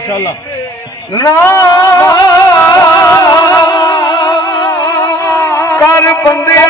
माशाअल्लाह ना कर बंदिया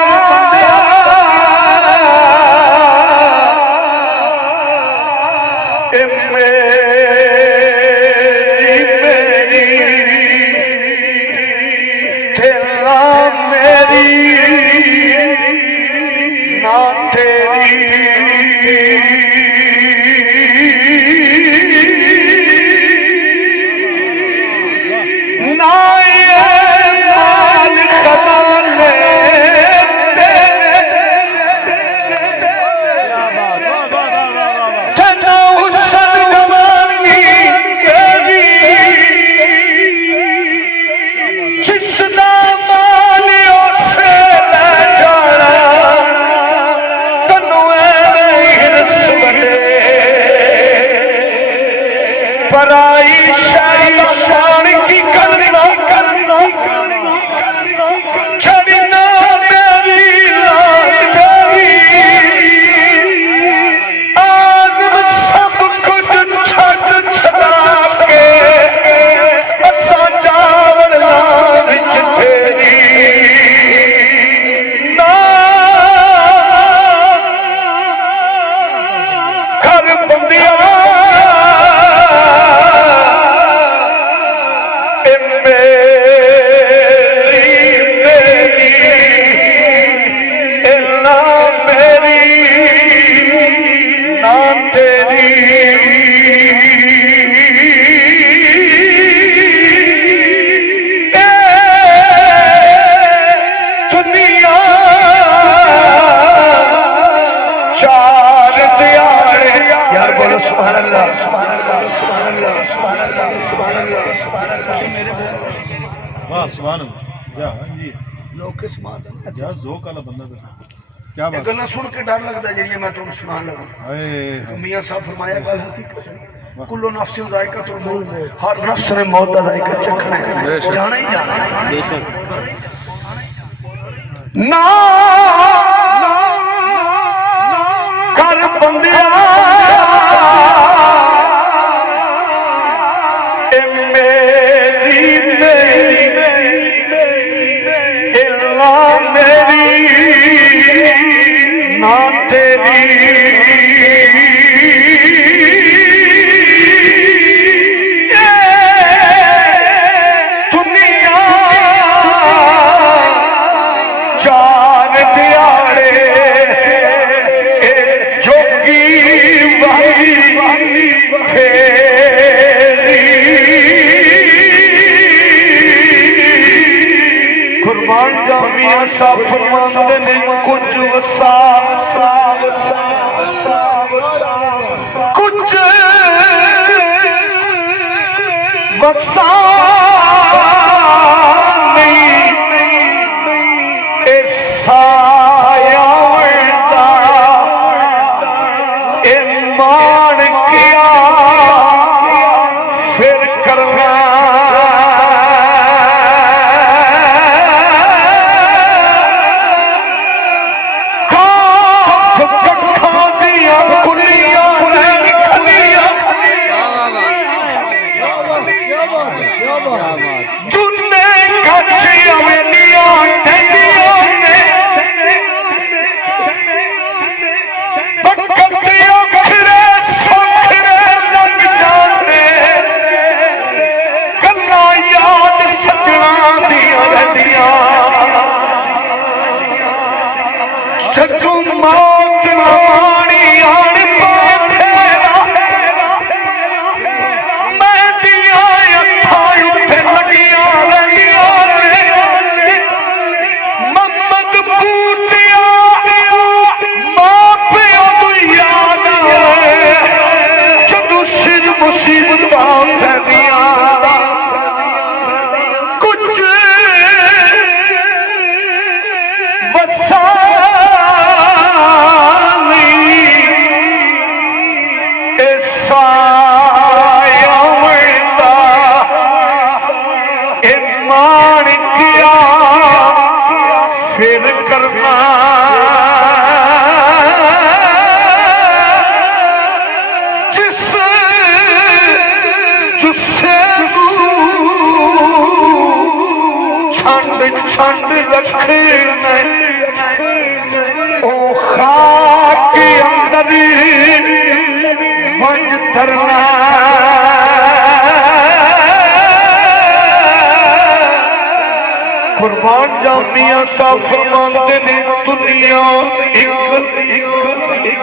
क्या बात गल्ला सुन के डर लगता जी मैं तुम सुना लगा मियां साहब फरमाया गल हकीकत कुल्लो नफ्स ज़ायक़तुल मौत हर नफ्स ने मौत का जायका चखना है जाना ही जाना बेशक ना कर बंदिया फरमाते ने कुछ वसा कुछ वसा छंड रखना ओ खाक अंदर मंज तरना कुर्बान जामिया सा फरमाते ने दुनिया एक